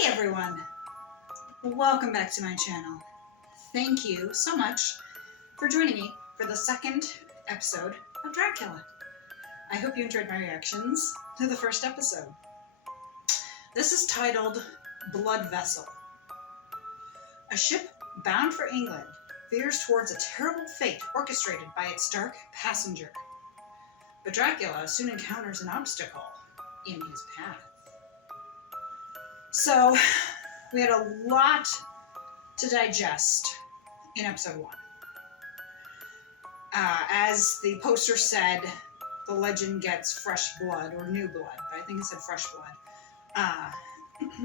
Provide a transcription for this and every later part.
Hey everyone! Welcome back to my channel. Thank you so much for joining me for the second episode of Dracula. I hope you enjoyed my reactions to the first episode. This is titled Blood Vessel. A ship bound for England veers towards a terrible fate orchestrated by its dark passenger. But Dracula soon encounters an obstacle in his path. So, we had a lot to digest in episode 1. As the poster said, the legend gets fresh blood, or new blood, but I think it said fresh blood.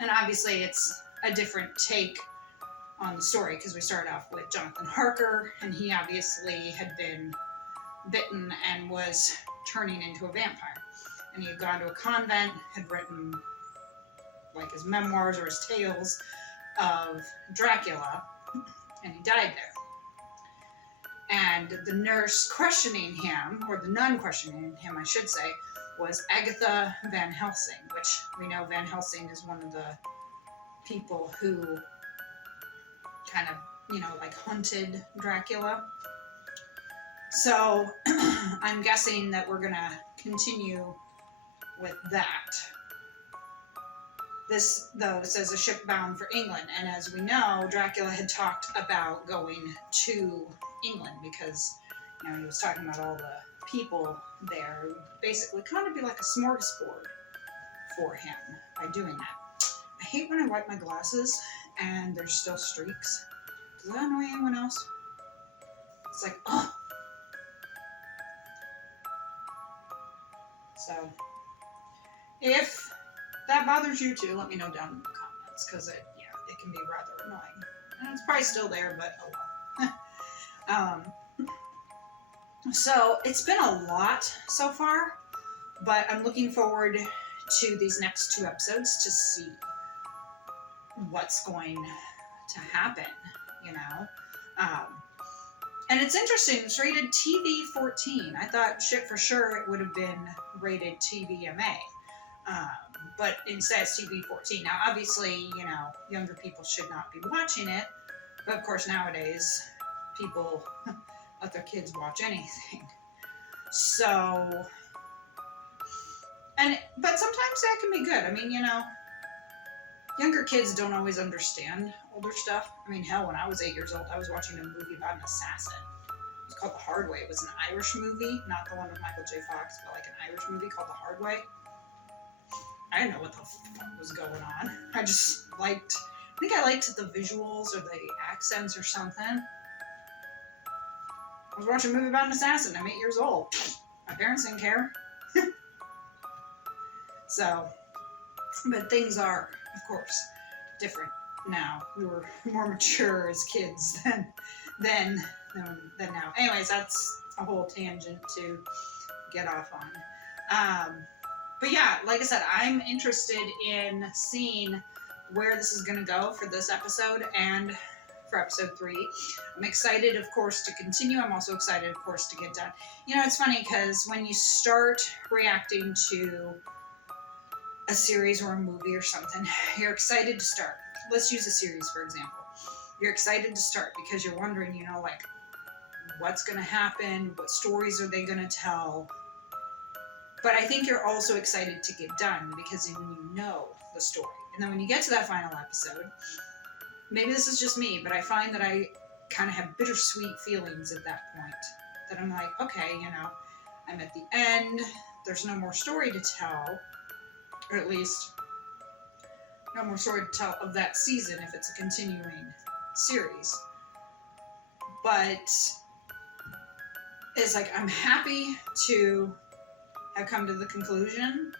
And obviously it's a different take on the story, because we started off with Jonathan Harker, and he obviously had been bitten and was turning into a vampire. And he had gone to a convent, had written like his memoirs or his tales of Dracula, and he died there. And the nurse questioning him, or the nun questioning him, I should say, was Agatha Van Helsing, which we know Van Helsing is one of the people who kind of, like hunted Dracula. So I'm guessing that we're gonna continue with that. This, though, says a ship bound for England, and as we know, Dracula had talked about going to England because, he was talking about all the people there. It would basically kind of be like a smorgasbord for him by doing that. I hate when I wipe my glasses and there's still streaks. Does that annoy anyone else? It's like, ugh. So, if that bothers you too, let me know down in the comments, because it can be rather annoying. And it's probably still there, but oh well. So it's been a lot so far, but I'm looking forward to these next 2 episodes to see what's going to happen, And it's interesting, it's rated TV-14. I thought shit for sure it would have been rated TVMA. But instead it's TV-14. Now, obviously, younger people should not be watching it. But of course, nowadays, people let their kids watch anything. So, but sometimes that can be good. I mean, younger kids don't always understand older stuff. I mean, hell, when I was 8 years old, I was watching a movie about an assassin. It was called The Hard Way. It was an Irish movie, not the one with Michael J. Fox, but like an Irish movie called The Hard Way. I didn't know what the fuck was going on. I think I liked the visuals or the accents or something. I was watching a movie about an assassin. I'm 8 years old. My parents didn't care. So, but things are, of course, different now. We were more mature as kids than now. Anyways, that's a whole tangent to get off on. But yeah, like I said, I'm interested in seeing where this is going to go for this episode and for episode 3. I'm excited, of course, to continue. I'm also excited, of course, to get done. It's funny because when you start reacting to a series or a movie or something, you're excited to start. Let's use a series, for example. You're excited to start because you're wondering, what's going to happen? What stories are they going to tell? But I think you're also excited to get done because you know the story. And then when you get to that final episode, maybe this is just me, but I find that I kind of have bittersweet feelings at that point. That I'm like, okay, I'm at the end. There's no more story to tell. Or at least, no more story to tell of that season if it's a continuing series. But it's like, I'm happy to have come to the conclusion,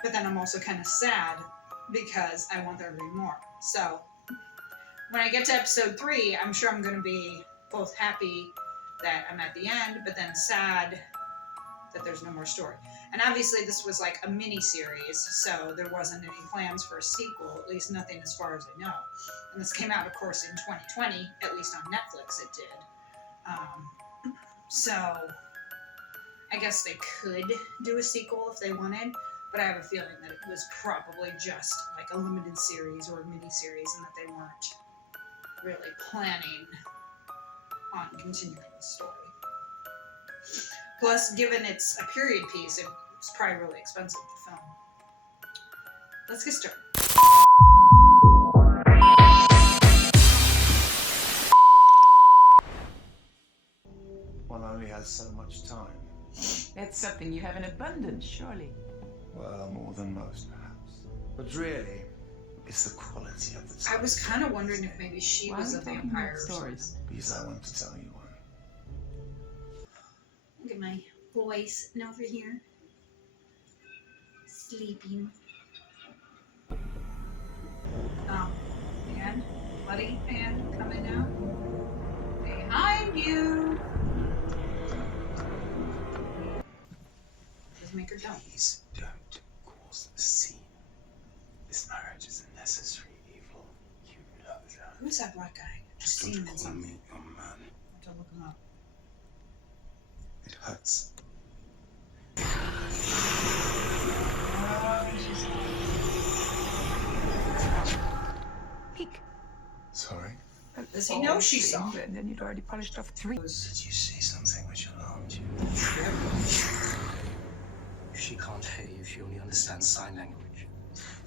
but then I'm also kind of sad because I want there to be more. So, when I get to episode 3, I'm sure I'm going to be both happy that I'm at the end, but then sad that there's no more story. And obviously this was like a mini-series, so there wasn't any plans for a sequel, at least nothing as far as I know. And this came out, of course, in 2020, at least on Netflix it did. So, I guess they could do a sequel if they wanted, But I have a feeling that it was probably just like a limited series or a mini-series and that they weren't really planning on continuing the story. Plus, given it's a period piece, it's probably really expensive to film. Let's get started. One only has so much time. That's something you have in abundance, surely. Well, more than most, perhaps. But really, it's the quality of the I was kind of wondering if maybe she was a vampire or something. Because I want to tell you one. Look at my boys over here. Sleeping. Oh, and buddy, and coming out. Behind you. Just make her jump. Please don't cause a scene. This marriage is a necessary evil. You know that. Who's that black guy? Just I've seen don't him in call something. me your man. I have to look him up. It hurts. Peek. Sorry? Does he know she saw? And then you'd already polished off 3. Did you see something which alarmed you? She can't hear you. She only understands sign language.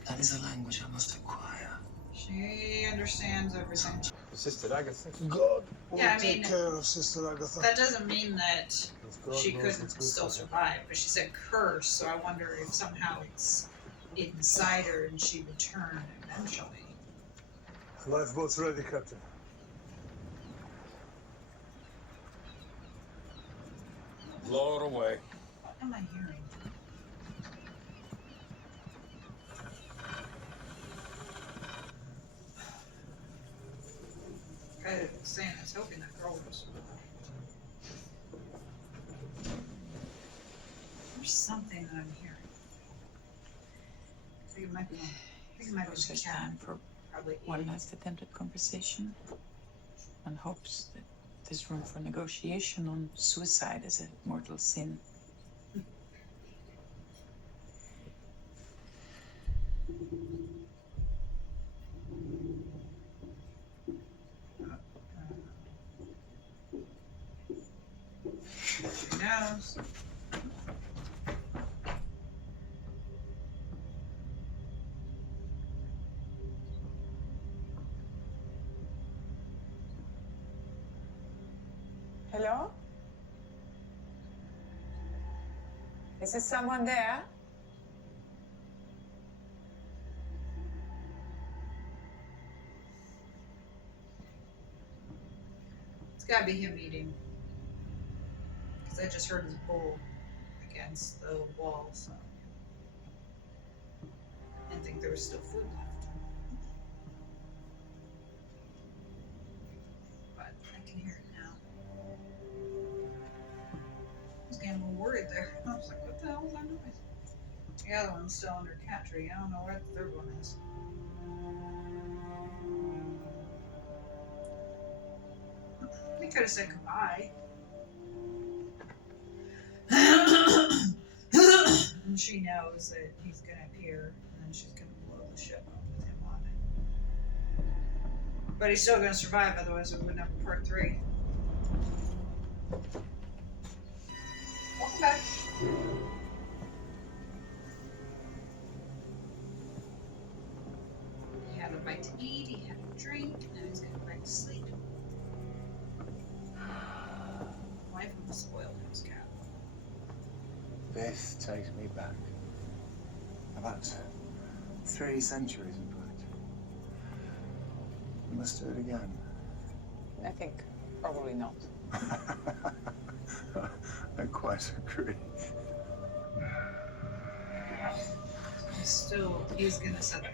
That is a language I must acquire. She understands everything. Sister Agatha. God will Yeah, I take mean, care of Sister Agatha. That doesn't mean that God she knows couldn't what's good still for her. survive, but she said curse, so I wonder if somehow it's inside her and she returned eventually. Lifeboat's ready, Captain. Blow it away. What am I hearing? I was saying I was hoping that girl was. There's something that I'm hearing. I think it might be. I think it might be the There's cat. time for Probably one last attempt at conversation. One hopes that there's room for negotiation on suicide as a mortal sin. Who knows? Hello? Is there someone there? It's gotta be him eating. Because I just heard his bowl against the wall, so. I didn't think there was still food left. But I can hear it now. I was getting a little worried there. I was like, what the hell was that noise? The other one's still under cat tree. I don't know where the third one is. We could have said goodbye. And she knows that he's gonna appear, and then she's gonna blow the ship up with him on it. But he's still gonna survive, otherwise we wouldn't have a part 3. Welcome back. He had a bite to eat, he had a drink, and now he's going back to sleep. Life of a spoiled house cat. This takes me back. About 3 centuries, in fact. We must do it again. I think probably not. I quite agree. He's gonna set the.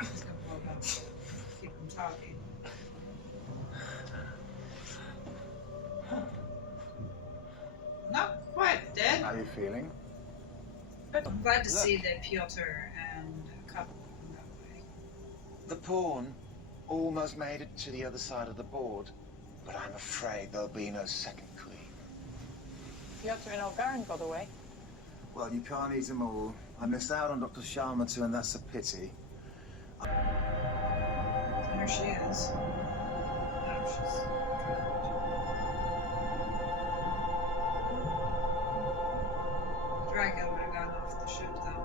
He's gonna blow it up. Keep him talking. Not quite dead. How are you feeling? I'm glad to see that Piotr and a couple got away. The pawn almost made it to the other side of the board, but I'm afraid there'll be no second queen. Piotr and Olgarin got away. Well, you can't eat them all. I missed out on Dr. Sharma too, and that's a pity. There she is. Oh, she's Dracula would have gotten off the ship though.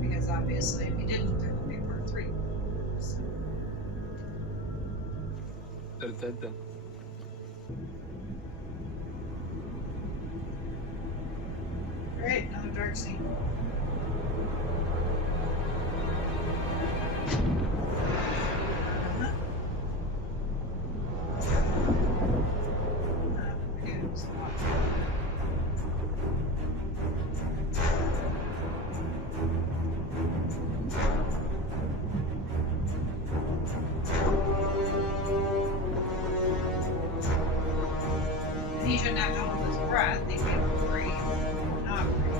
Because obviously if he didn't, there would be part 3. So. They're dead then. Great, another dark scene. And he shouldn't have to hold his breath. He can breathe, not breathe.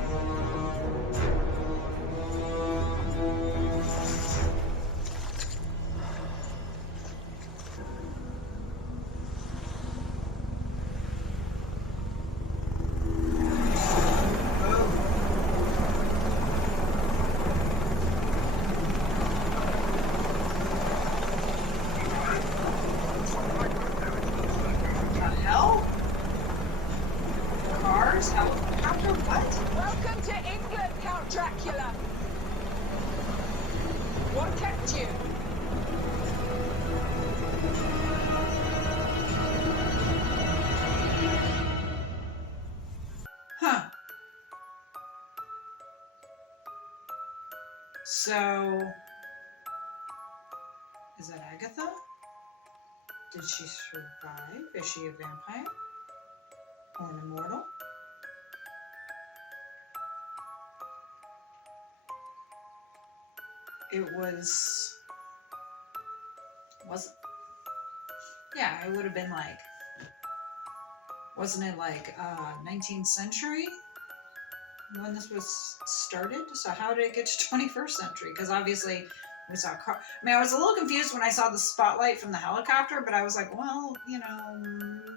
What the hell? Cars? Helicopter? What? Welcome to England, Count Dracula. What kept you? Huh. So, is that Agatha? Did she survive? Is she a vampire? Or an immortal? It was... Yeah, it would have been like... Wasn't it like 19th century when this was started? So how did it get to 21st century? Because obviously we saw car. I mean, I was a little confused when I saw the spotlight from the helicopter, but I was like, well, you know,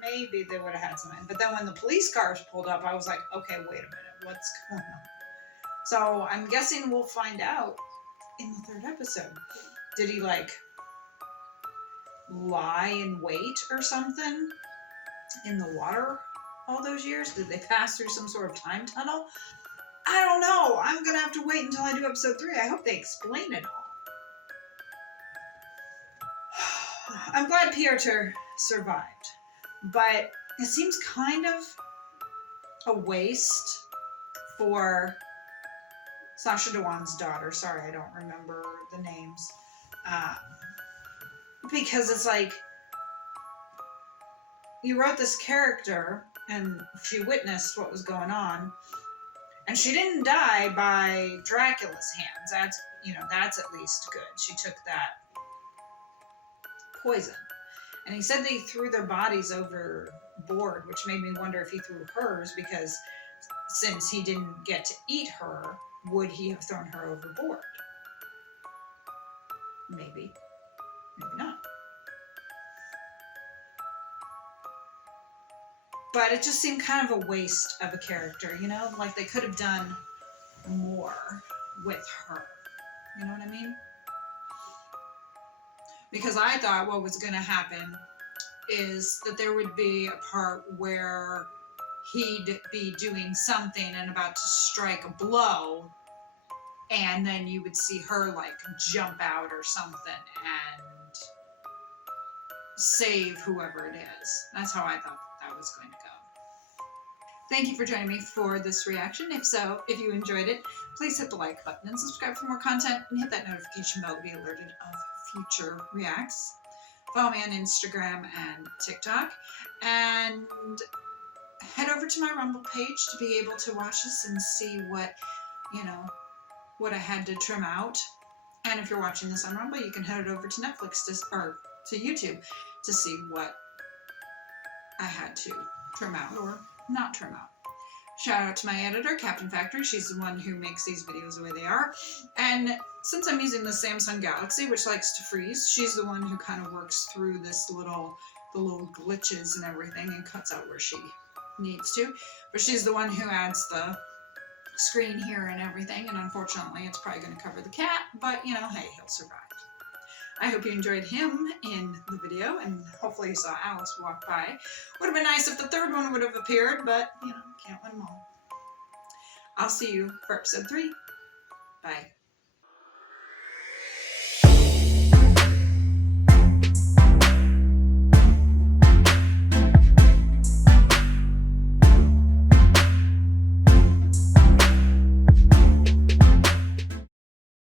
maybe they would have had something. But then when the police cars pulled up, I was like, okay, wait a minute, what's going on? So I'm guessing we'll find out in the 3rd episode. Did he like lie in wait or something in the water all those years? Did they pass through some sort of time tunnel? I don't know. I'm gonna have to wait until I do episode 3. I hope they explain it all. I'm glad Piotr survived, but it seems kind of a waste for Sacha Dhawan's daughter. Sorry, I don't remember the names. Because it's like, you wrote this character and she witnessed what was going on, and she didn't die by Dracula's hands. That's, you know, that's at least good. She took that poison. And he said they threw their bodies overboard, which made me wonder if he threw hers, because since he didn't get to eat her, would he have thrown her overboard? Maybe. Maybe not. But it just seemed kind of a waste of a character, you know? Like they could have done more with her. You know what I mean? Because I thought what was going to happen is that there would be a part where he'd be doing something and about to strike a blow, and then you would see her like jump out or something and save whoever it is. That's how I thought that was going to go. Thank you for joining me for this reaction. If so, if you enjoyed it, please hit the like button and subscribe for more content, and hit that notification bell to be alerted of future reacts. Follow me on Instagram and TikTok, and head over to my Rumble page to be able to watch this and see what, you know, what I had to trim out. And if you're watching this on Rumble, you can head over to Netflix or to YouTube to see what I had to trim out or not trim out. Shout out to my editor, Captain Factory. She's the one who makes these videos the way they are. And since I'm using the Samsung Galaxy, which likes to freeze, she's the one who kind of works through the little glitches and everything and cuts out where she needs to. But she's the one who adds the screen here and everything, and unfortunately it's probably going to cover the cat, but you know, hey, he'll survive. I hope you enjoyed him in the video, and hopefully you saw Alice walk by. Would have been nice if the third one would have appeared, but you know, can't win them all. I'll see you for episode 3. Bye.